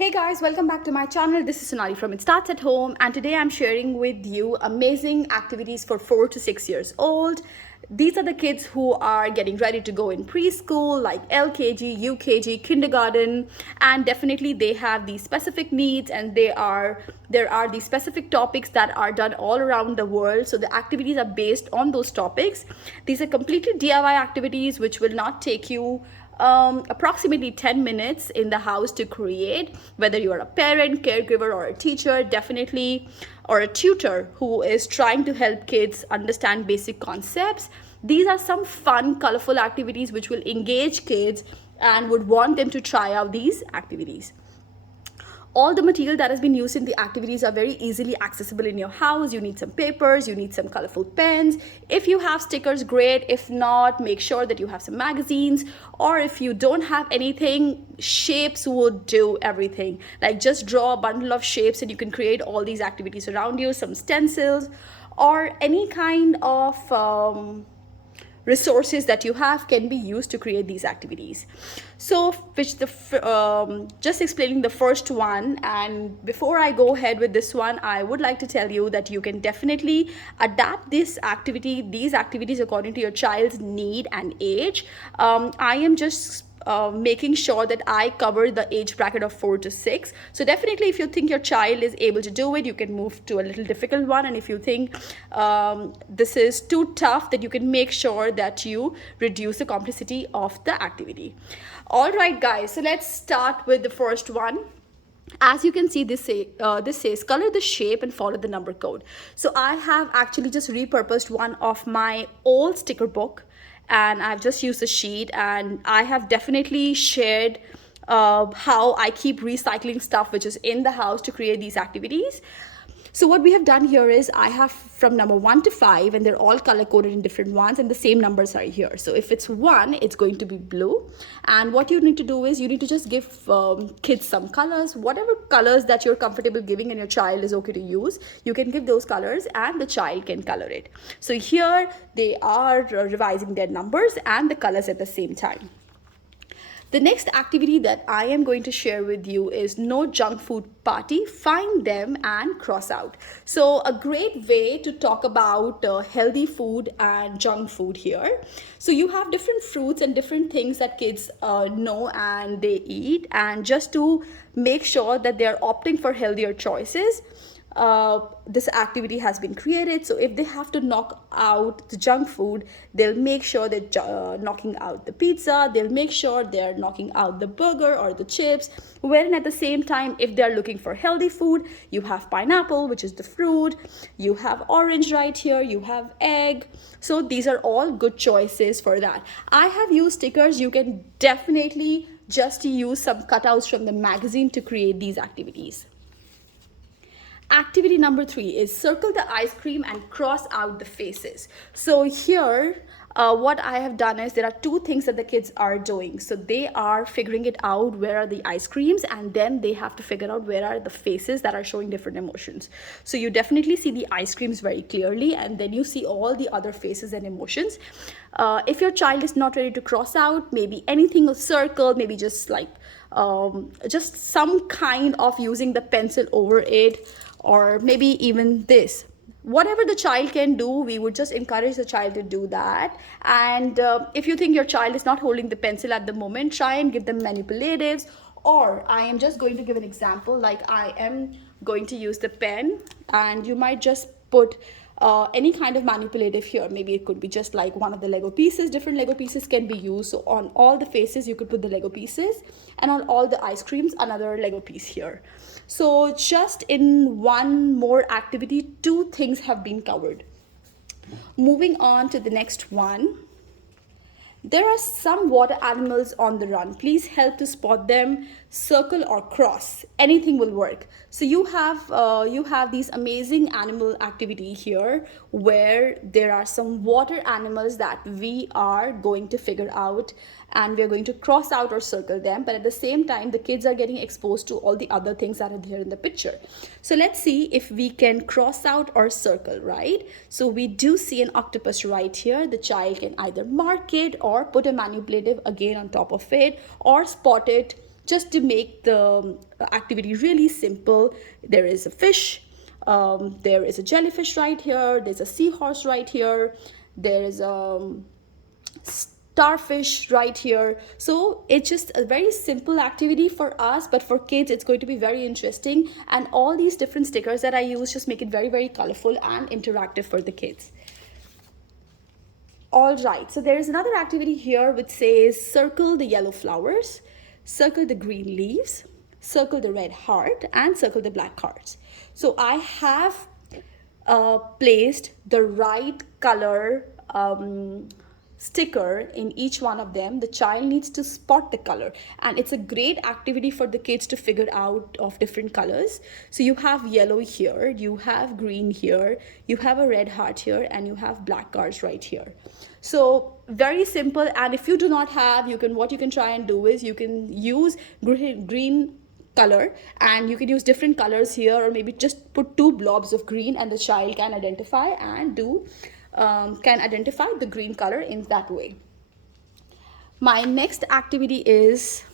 Hey guys, welcome back to my channel. This is Sonali from It Starts at Home, and today I'm sharing with you amazing activities for 4 to 6 years old. These are the kids who are getting ready to go in preschool, like LKG, UKG, kindergarten, and definitely they have these specific needs, and there are these specific topics that are done all around the world. So the activities are based on those topics. These are completely DIY activities which will not take you approximately 10 minutes in the house to create. Whether you are a parent, caregiver, or a teacher, definitely, or a tutor who is trying to help kids understand basic concepts, these are some fun, colorful activities which will engage kids and would want them to try out these activities. All the material that has been used in the activities are very easily accessible in your house. You need some papers, you need some colorful pens. If you have stickers, great. If not, make sure that you have some magazines, or if you don't have anything, shapes would do everything. Like, just draw a bundle of shapes and you can create all these activities around you. Some stencils or any kind of resources that you have can be used to create these activities. So just explaining the first one, and before I go ahead with this one, I would like to tell you that you can definitely adapt these activities according to your child's need and age. I am just making sure that I cover the age bracket of 4 to 6. So definitely, if you think your child is able to do it, you can move to a little difficult one. And if you think this is too tough, then you can make sure that you reduce the complexity of the activity. All right, guys. So let's start with the first one. As you can see, this says color the shape and follow the number code. So I have actually just repurposed one of my old sticker book, and I've just used a sheet, and I have definitely shared how I keep recycling stuff which is in the house to create these activities. So what we have done here is I have from number 1 to 5, and they're all color coded in different ones, and the same numbers are here. So if it's 1, it's going to be blue. And what you need to do is you need to just give kids some colors, whatever colors that you're comfortable giving and your child is okay to use. You can give those colors and the child can color it. So here they are revising their numbers and the colors at the same time. The next activity that I am going to share with you is no junk food party. Find them and cross out. So a great way to talk about healthy food and junk food here. So you have different fruits and different things that kids know and they eat. And just to make sure that they're opting for healthier choices, this activity has been created. So if they have to knock out the junk food, they'll make sure they're knocking out the pizza, they'll make sure they're knocking out the burger or the chips. Wherein at the same time, if they're looking for healthy food, you have pineapple, which is the fruit, you have orange right here, you have egg. So these are all good choices for that. I have used stickers. You can definitely just use some cutouts from the magazine to create these activities. Activity number 3 is circle the ice cream and cross out the faces. So here, what I have done is there are 2 things that the kids are doing. So they are figuring it out, where are the ice creams, and then they have to figure out where are the faces that are showing different emotions. So you definitely see the ice creams very clearly, and then you see all the other faces and emotions. If your child is not ready to cross out, maybe anything a circle, maybe just like just some kind of using the pencil over it, or maybe even this. Whatever the child can do, we would just encourage the child to do that. And if you think your child is not holding the pencil at the moment, try and give them manipulatives. Or I am just going to give an example, like I am going to use the pen, and you might just put any kind of manipulative here. Maybe it could be just like one of the Lego pieces. Different Lego pieces can be used. So on all the faces, you could put the Lego pieces, and on all the ice creams, another Lego piece here. So just in one more activity, 2 things have been covered. Moving on to the next one. There are some water animals on the run. Please help to spot them. Circle or cross. Anything will work. So you have these amazing animal activity here, where there are some water animals that we are going to figure out, and we're going to cross out or circle them. But at the same time, the kids are getting exposed to all the other things that are there in the picture. So let's see if we can cross out or circle, right? So we do see an octopus right here. The child can either mark it or put a manipulative again on top of it, or spot it just to make the activity really simple, there is a fish, there is a jellyfish right here, there's a seahorse right here, there is a starfish right here. So it's just a very simple activity for us, but for kids it's going to be very interesting, and all these different stickers that I use just make it very, very colorful and interactive for the kids. All right, so there is another activity here which says circle the yellow flowers, circle the green leaves, circle the red heart, and circle the black hearts. So I have placed the right color sticker in each one of them. The child needs to spot the color, and it's a great activity for the kids to figure out of different colors. So you have yellow here, you have green here, you have a red heart here, and you have black cards right here. So very simple. And if you do not have, what you can try and do is you can use green color, and you can use different colors here, or maybe just put 2 blobs of green, and the child can identify and identify the green color in that way. My next activity is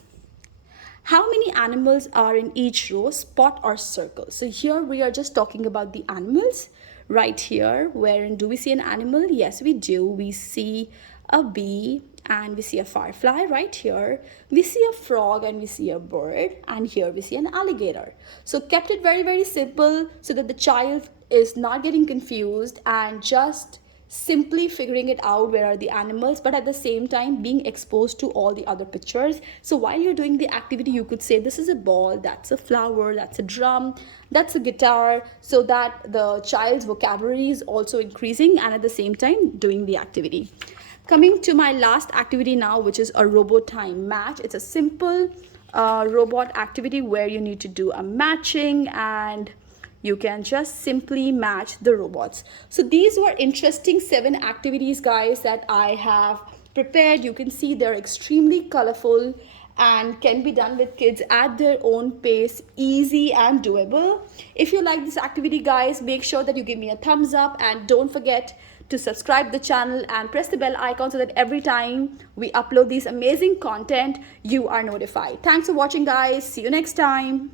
how many animals are in each row, spot or circle. So here we are just talking about the animals right here. Wherein do we see an animal? Yes, we do. We see a bee and we see a firefly right here. We see a frog and we see a bird, and here we see an alligator. So kept it very, very simple so that the child is not getting confused and just simply figuring it out where are the animals, but at the same time being exposed to all the other pictures. So while you're doing the activity, you could say this is a ball, that's a flower, that's a drum, that's a guitar, so that the child's vocabulary is also increasing and at the same time doing the activity. Coming to my last activity now, which is a robot time match. It's a simple robot activity where you need to do a matching, and you can just simply match the robots. So these were interesting 7 activities, guys, that I have prepared. You can see they're extremely colorful and can be done with kids at their own pace, easy and doable. If you like this activity, guys, make sure that you give me a thumbs up, and don't forget to subscribe the channel and press the bell icon so that every time we upload these amazing content, you are notified. Thanks for watching, guys. See you next time.